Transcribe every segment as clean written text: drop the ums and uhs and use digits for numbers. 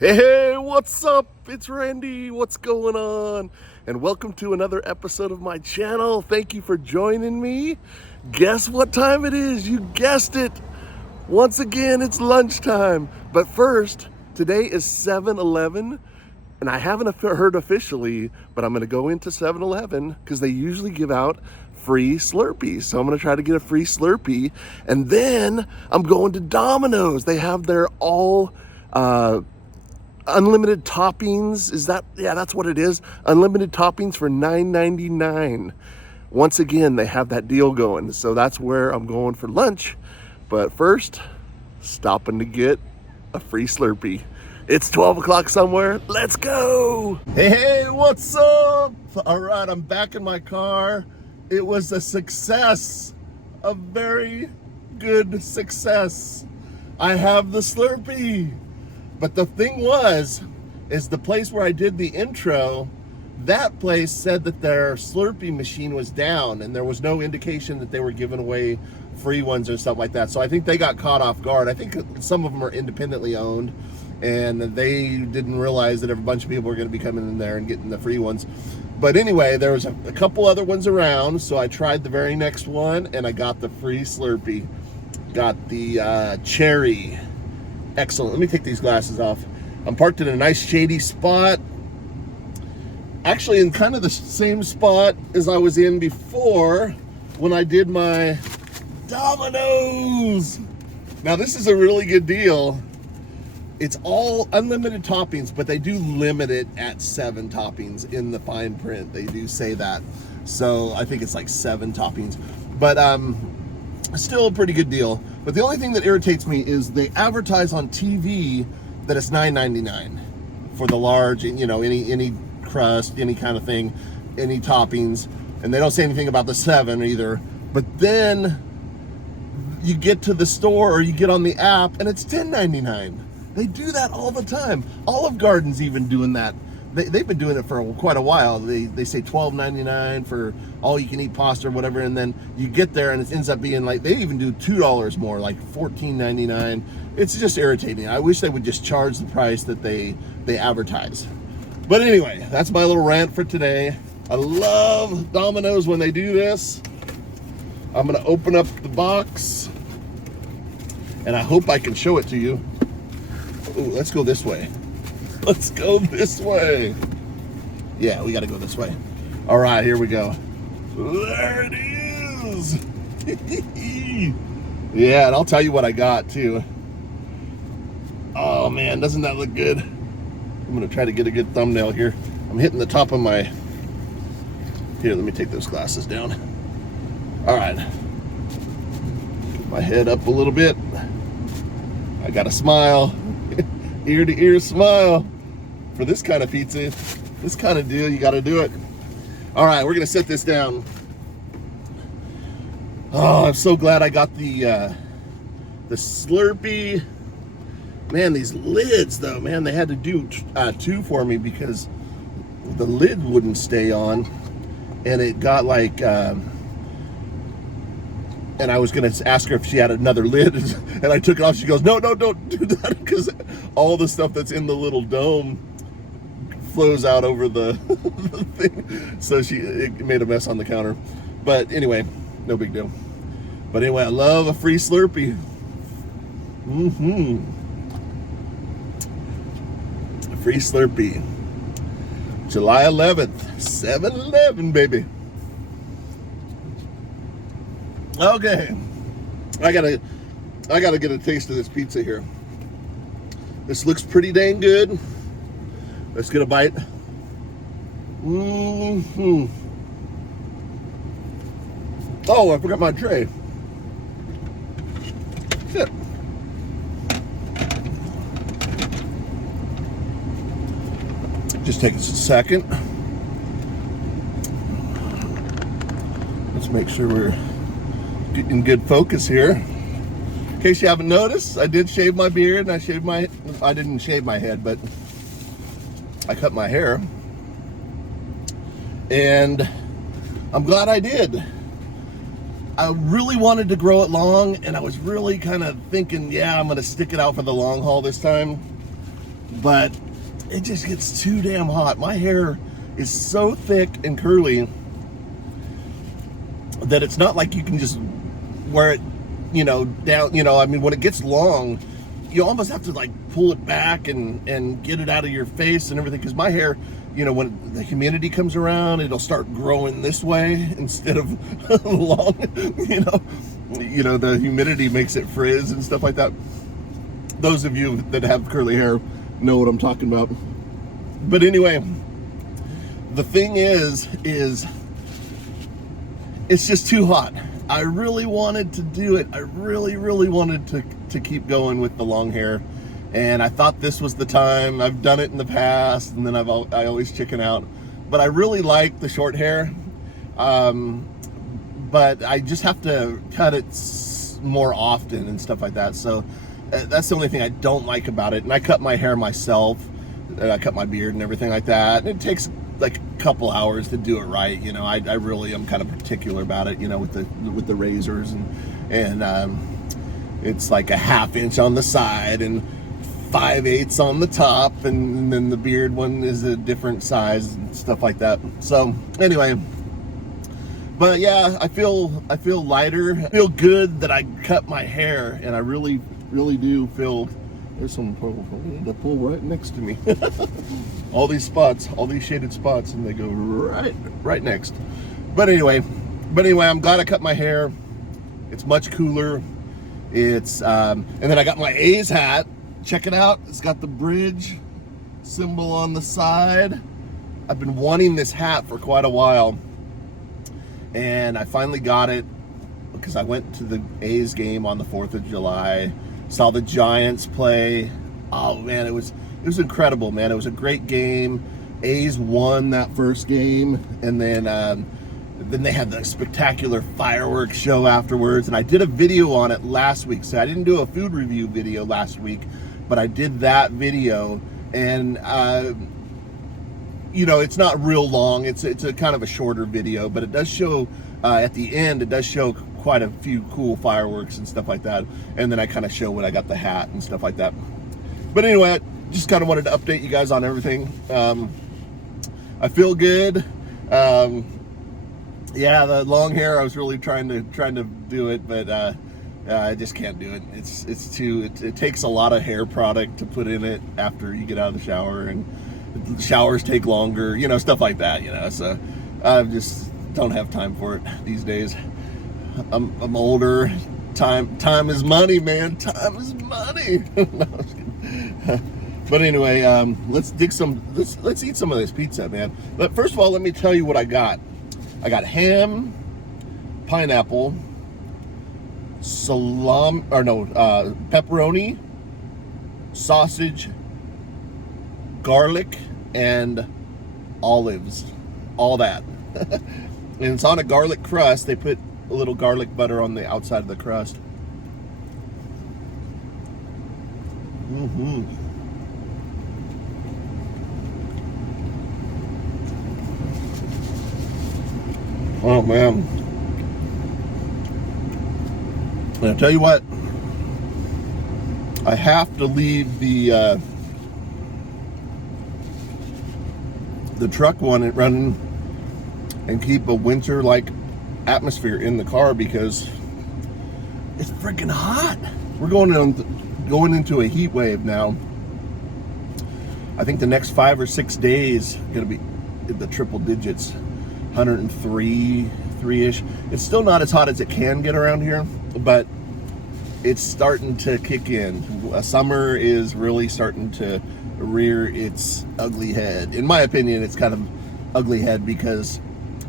Hey, what's up? It's Randy. What's going on? And welcome to another episode of my channel. Thank you for joining me. Guess what time it is? You guessed it. Once again, it's lunchtime. But first, today is 7-Eleven. And I haven't heard officially, but I'm going to go into 7-Eleven because they usually give out free Slurpees. So I'm going to try to get a free Slurpee. And then I'm going to Domino's. They have their all unlimited toppings. That's what it is. Unlimited toppings for $9.99. Once again, they have that deal going. So that's where I'm going for lunch. But first, stopping to get a free Slurpee. It's 12 o'clock somewhere. Let's go. Hey, what's up? All right, I'm back in my car. It was a success. A very good success. I have the Slurpee. But the thing is the place where I did the intro, that place said that their Slurpee machine was down and there was no indication that they were giving away free ones or stuff like that. So I think they got caught off guard. I think some of them are independently owned and they didn't realize that a bunch of people were going to be coming in there and getting the free ones. But anyway, there was a couple other ones around, so I tried the very next one and I got the free Slurpee. Got the cherry. Excellent. Let me take these glasses off. I'm parked in a nice shady spot. Actually in kind of the same spot as I was in before when I did my Domino's. Now this is a really good deal. It's all unlimited toppings, but they do limit it at 7 toppings in the fine print. They do say that. So I think it's like 7 toppings. But still a pretty good deal. But the only thing that irritates me is they advertise on TV that it's $9.99 for the large, any crust, any kind of thing, any toppings, and they don't say anything about the 7 either. But then you get to the store or you get on the app and it's $10.99. They do that all the time. Olive Garden's even doing that. They've been doing it for quite a while. They say $12.99 for all you can eat pasta or whatever, and then you get there and it ends up being like, they even do $2 more, like $14.99. It's just irritating. I wish they would just charge the price that they advertise. But anyway, that's my little rant for today. I love Domino's when they do this. I'm gonna open up the box and I hope I can show it to you. Ooh, let's go this way. Let's go this way. Yeah, we got to go this way. All right, here we go. There it is. Yeah, and I'll tell you what I got too. Oh man, doesn't that look good? I'm gonna try to get a good thumbnail here. I'm hitting the top of my... Here, let me take those glasses down. All right. Get my head up a little bit. I got a smile. Ear to ear smile. For this kind of pizza, this kind of deal, you got to do it. All right, we're gonna set this down. Oh, I'm so glad I got the Slurpee. Man, these lids though, man, they had to do 2 for me because the lid wouldn't stay on, and it got like. And I was gonna ask her if she had another lid, and I took it off. She goes, "No, don't do that," because all the stuff that's in the little dome flows out over the thing. So it made a mess on the counter. But anyway, no big deal. But anyway, I love a free Slurpee. A free Slurpee. July 11th, 7-Eleven, baby. Okay, I gotta get a taste of this pizza here. This looks pretty dang good. Let's get a bite. Oh, I forgot my tray. Shit. Just take us a second. Let's make sure we're in good focus here. In case you haven't noticed, I did shave my beard and I didn't shave my head, but I cut my hair. And I'm glad I did. I really wanted to grow it long, and I was really kind of thinking, yeah, I'm going to stick it out for the long haul this time. but it just gets too damn hot. My hair is so thick and curly that it's not like you can just wear it, you know, down, you know, I mean, when it gets long, you almost have to like pull it back and get it out of your face and everything, because my hair, you know, when the humidity comes around, it'll start growing this way instead of long, you know, the humidity makes it frizz and stuff like that. Those of you that have curly hair know what I'm talking about. But anyway, the thing is it's just too hot. I really wanted to do it. I really wanted to keep going with the long hair, and I thought this was the time. I've done it in the past, and then I always chicken out. But I really like the short hair, but I just have to cut it more often and stuff like that. So that's the only thing I don't like about it. And I cut my hair myself. I cut my beard and everything like that. And it takes like a couple hours to do it right. You know, I really am kind of particular about it, you know, with the razors, and it's like a 1/2 inch on the side and 5/8 on the top, and then the beard one is a different size and stuff like that. So anyway, but yeah, I feel lighter. I feel good that I cut my hair, and I really do feel. There's some pull right next to me. all these spots, all these shaded spots, and they go right next. But anyway, I'm glad I cut my hair. It's much cooler. It's and then I got my A's hat. Check it out. It's got the bridge symbol on the side. I've been wanting this hat for quite a while, and I finally got it because I went to the A's game on the 4th of July. Saw the Giants play. Oh man, it was incredible, man. It was a great game. A's won that first game, and then they had the spectacular fireworks show afterwards. And I did a video on it last week. So I didn't do a food review video last week, but I did that video, and you know, it's not real long. It's a kind of a shorter video, but it does show at the end. It does show quite a few cool fireworks and stuff like that, and then I kind of show when I got the hat and stuff like that. But anyway, I just kind of wanted to update you guys on everything. I feel good. Yeah, the long hair, I was really trying to do it, but I just can't do it. It takes a lot of hair product to put in it after you get out of the shower, and showers take longer, you know, stuff like that, you know. So I just don't have time for it these days. I'm older. Time is money, man. Time is money. No, I'm just kidding. But anyway, let's eat some of this pizza, man. But first of all, let me tell you what I got. I got ham, pineapple, pepperoni, sausage, garlic, and olives. All that. And it's on a garlic crust. They put a little garlic butter on the outside of the crust. Oh man. And I'll tell you what, I have to leave the truck running and keep a winter-like atmosphere in the car because it's freaking hot. We're going into a heat wave now. I think the next 5 or 6 days going to be the triple digits, 103-ish. It's still not as hot as it can get around here, but it's starting to kick in. Summer is really starting to rear its ugly head. In my opinion, it's kind of ugly head because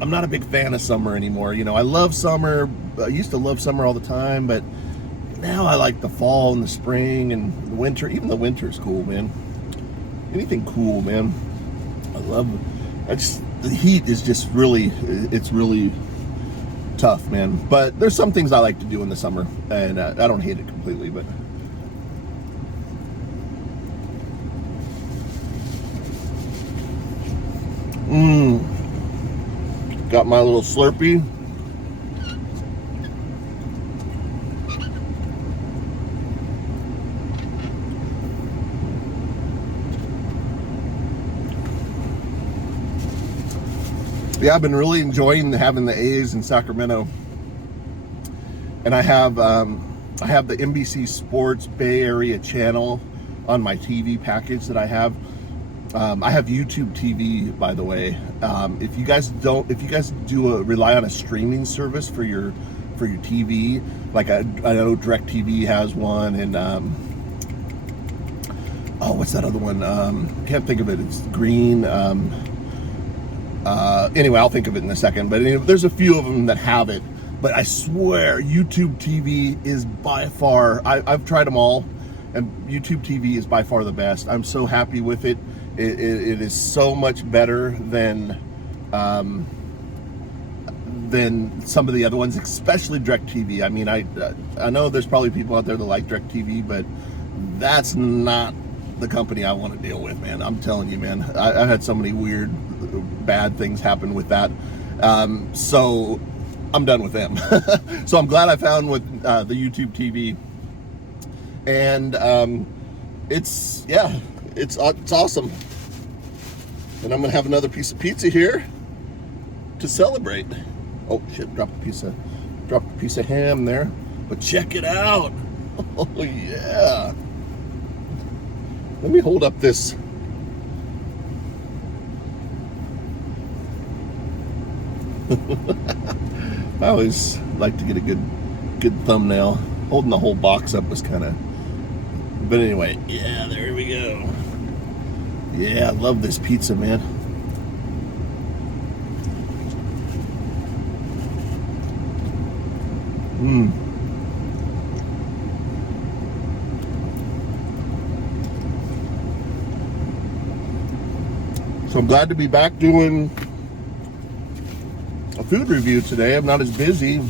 I'm not a big fan of summer anymore. You know, I love summer. I used to love summer all the time, but now I like the fall and the spring and the winter. Even the winter is cool, man. Anything cool, man. I love it. The heat is just really, it's really tough, man. But there's some things I like to do in the summer, and I don't hate it completely, but got my little Slurpee. Yeah, I've been really enjoying having the A's in Sacramento, and I have the NBC Sports Bay Area channel on my TV package that I have. I have YouTube TV, by the way. If you guys do rely on a streaming service for your TV, like I know DirecTV has one, and what's that other one? Can't think of it. It's green. Anyway, I'll think of it in a second. But anyway, there's a few of them that have it. But I swear, YouTube TV is by far. I've tried them all, and YouTube TV is by far the best. I'm so happy with it. It is so much better than some of the other ones, especially DirecTV. I mean, I know there's probably people out there that like DirecTV, but that's not the company I want to deal with, man. I'm telling you, man. I've had so many weird, bad things happen with that. So I'm done with them. So I'm glad I found with the YouTube TV, and it's awesome. And I'm gonna have another piece of pizza here to celebrate. Oh shit! Dropped a piece of ham there. But check it out. Oh yeah. Let me hold up this. I always like to get a good thumbnail. Holding the whole box up was kind of. But anyway, yeah, there we go. Yeah, I love this pizza, man. So I'm glad to be back doing a food review today. I'm not as busy.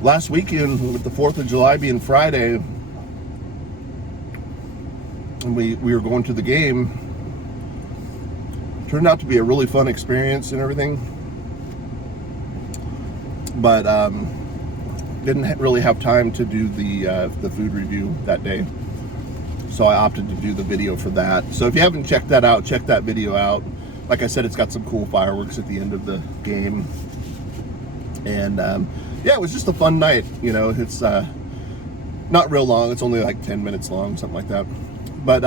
Last weekend, with the 4th of July being Friday, and we were going to the game, turned out to be a really fun experience and everything, but didn't really have time to do the food review that day, so I opted to do the video for that. So if you haven't checked that out, check that video out. Like I said, it's got some cool fireworks at the end of the game, and yeah, it was just a fun night. You know, it's not real long. It's only like 10 minutes long, something like that. But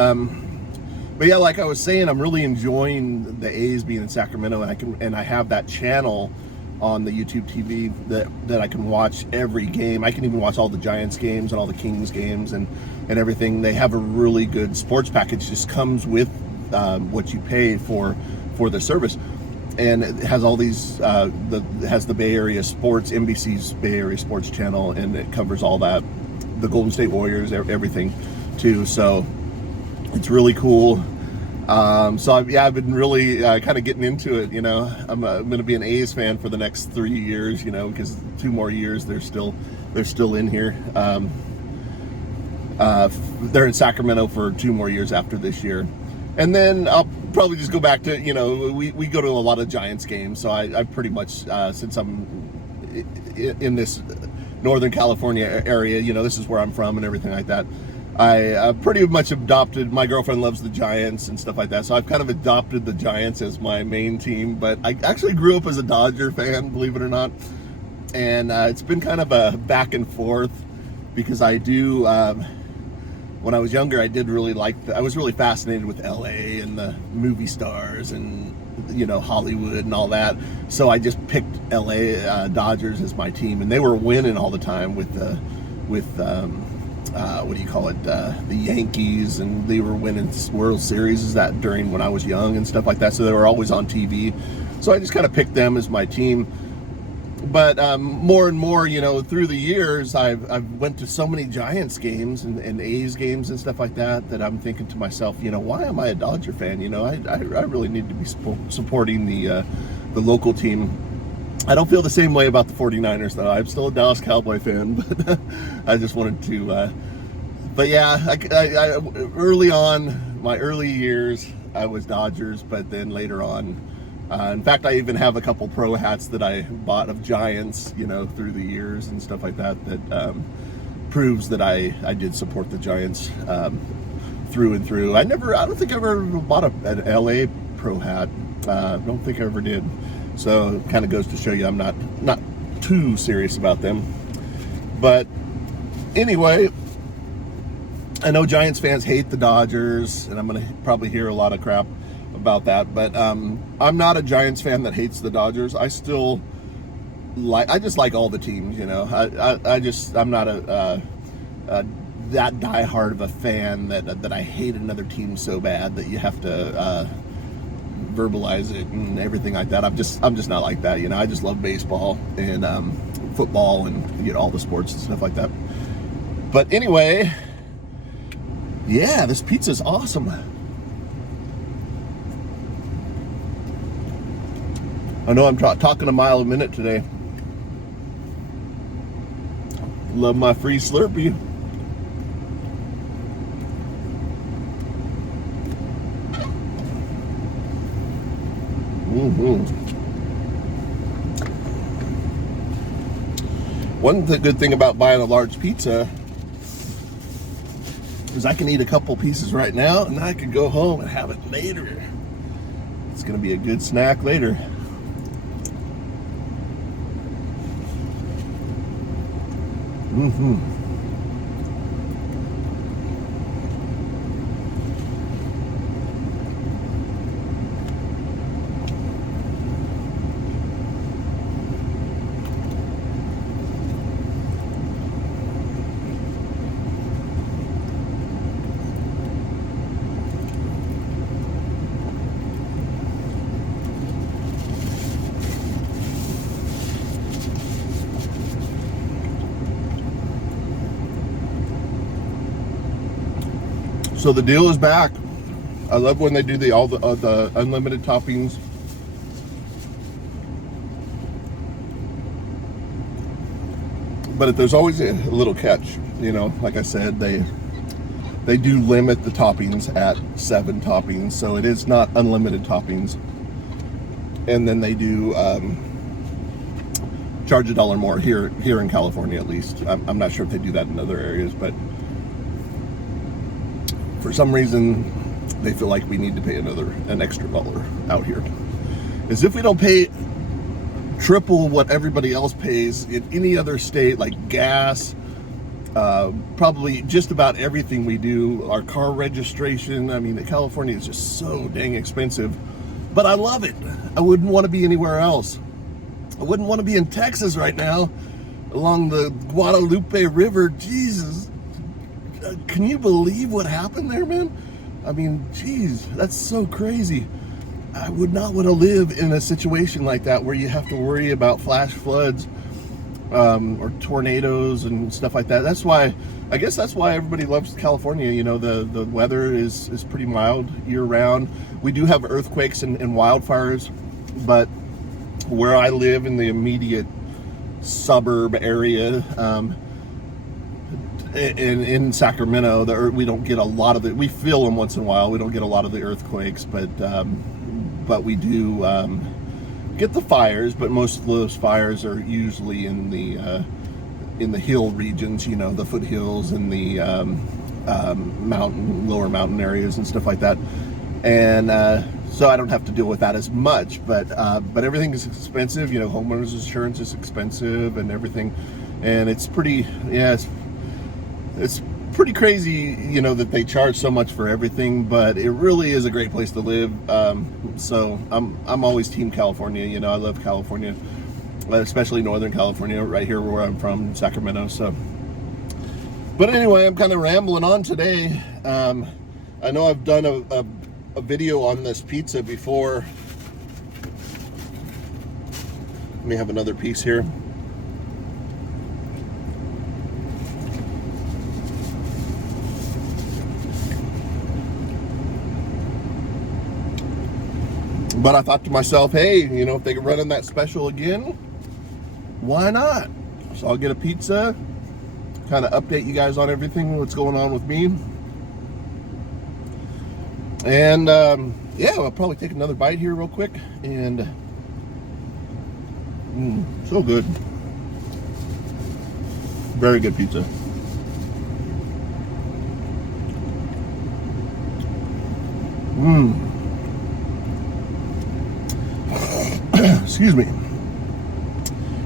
yeah, like I was saying, I'm really enjoying the A's being in Sacramento, and I have that channel on the YouTube TV that I can watch every game. I can even watch all the Giants games and all the Kings games and everything. They have a really good sports package. Just comes with what you pay for the service, and it has all these. It has the Bay Area Sports, NBC's Bay Area Sports channel, and it covers all that, the Golden State Warriors, everything too. So it's really cool. So I've been really kind of getting into it. You know, I'm going to be an A's fan for the next 3 years. You know, because 2 more years they're still in here. They're in Sacramento for 2 more years after this year, and then I'll probably just go back to, you know, we go to a lot of Giants games. So I pretty much since I'm in this Northern California area, you know, this is where I'm from and everything like that. I pretty much adopted, my girlfriend loves the Giants and stuff like that, so I've kind of adopted the Giants as my main team. But I actually grew up as a Dodger fan, believe it or not, and it's been kind of a back and forth, because I do, when I was younger, I did really like, I was really fascinated with LA and the movie stars and, you know, Hollywood and all that, so I just picked LA Dodgers as my team, and they were winning all the time with what do you call it, the Yankees, and they were winning World Series that during when I was young and stuff like that, so they were always on TV, so I just kind of picked them as my team. But more and more, you know, through the years, I've went to so many Giants games and A's games and stuff like that, that I'm thinking to myself, you know, why am I a Dodger fan? You know, I really need to be supporting the local team. I don't feel the same way about the 49ers, though. I'm still a Dallas Cowboy fan, but I just wanted to, but yeah, I early on, my early years, I was Dodgers, but then later on, in fact, I even have a couple pro hats that I bought of Giants, you know, through the years and stuff like that, that proves that I did support the Giants through and through. I don't think I ever bought an LA pro hat. Don't think I ever did. So it kind of goes to show you I'm not too serious about them. But anyway, I know Giants fans hate the Dodgers, and I'm going to probably hear a lot of crap about that. But I'm not a Giants fan that hates the Dodgers. I just like all the teams, you know. I'm not that diehard of a fan that I hate another team so bad that you have to verbalize it and everything like that. I'm just not like that, you know. I just love baseball and football and, you know, all the sports and stuff like that. But anyway, yeah, this pizza's awesome. I know I'm talking a mile a minute today. Love my free Slurpee. One good thing about buying a large pizza is I can eat a couple pieces right now, and I can go home and have it later. It's going to be a good snack later. So the deal is back. I love when they do all the unlimited toppings. But there's always a little catch, you know. Like I said, they do limit the toppings at 7 toppings, so it is not unlimited toppings. And then they do charge $1 more here in California, at least. I'm not sure if they do that in other areas, but for some reason they feel like we need to pay an extra $1 out here. As if we don't pay triple what everybody else pays in any other state, like gas, probably just about everything we do, our car registration. I mean, California is just so dang expensive, but I love it. I wouldn't want to be anywhere else. I wouldn't want to be in Texas right now along the Guadalupe River. Jesus, can you believe what happened there, man? I mean, geez, that's so crazy. I would not want to live in a situation like that where you have to worry about flash floods or tornadoes and stuff like that. I guess that's why everybody loves California. You know, the weather is pretty mild year round. We do have earthquakes and wildfires, but where I live in the immediate suburb area, in Sacramento, we don't get a lot of the. We feel them once in a while. We don't get a lot of the earthquakes, but we do get the fires. But most of those fires are usually in the hill regions. You know, the foothills and the lower mountain areas and stuff like that. And so I don't have to deal with that as much. But everything is expensive. You know, homeowners insurance is expensive and everything, and it's pretty. Yeah, it's pretty crazy, you know, that they charge so much for everything, but it really is a great place to live. So I'm always team California. You know, I love California, especially Northern California, right here where I'm from, Sacramento. So, but anyway, I'm kind of rambling on today. I know I've done a video on this pizza before. Let me have another piece here. But I thought to myself, hey, you know, if they're running that special again, why not? So I'll get a pizza, kind of update you guys on everything, what's going on with me. And yeah, I'll probably take another bite here real quick. And so good. Very good pizza. Excuse me.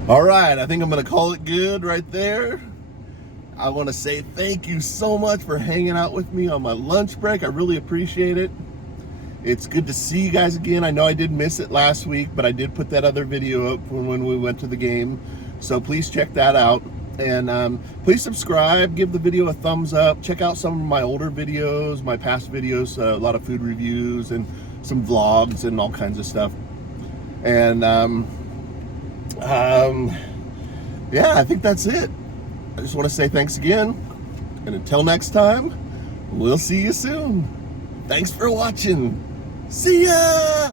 All right, I think I'm gonna call it good right there. I want to say thank you so much for hanging out with me on my lunch break. I really appreciate it. It's good to see you guys again. I know I did miss it last week, but I did put that other video up when we went to the game. So please check that out. And please subscribe, give the video a thumbs up. Check out some of my older videos, my past videos, a lot of food reviews and some vlogs and all kinds of stuff. And yeah, I think that's it. I just want to say thanks again. And until next time, we'll see you soon. Thanks for watching. See ya!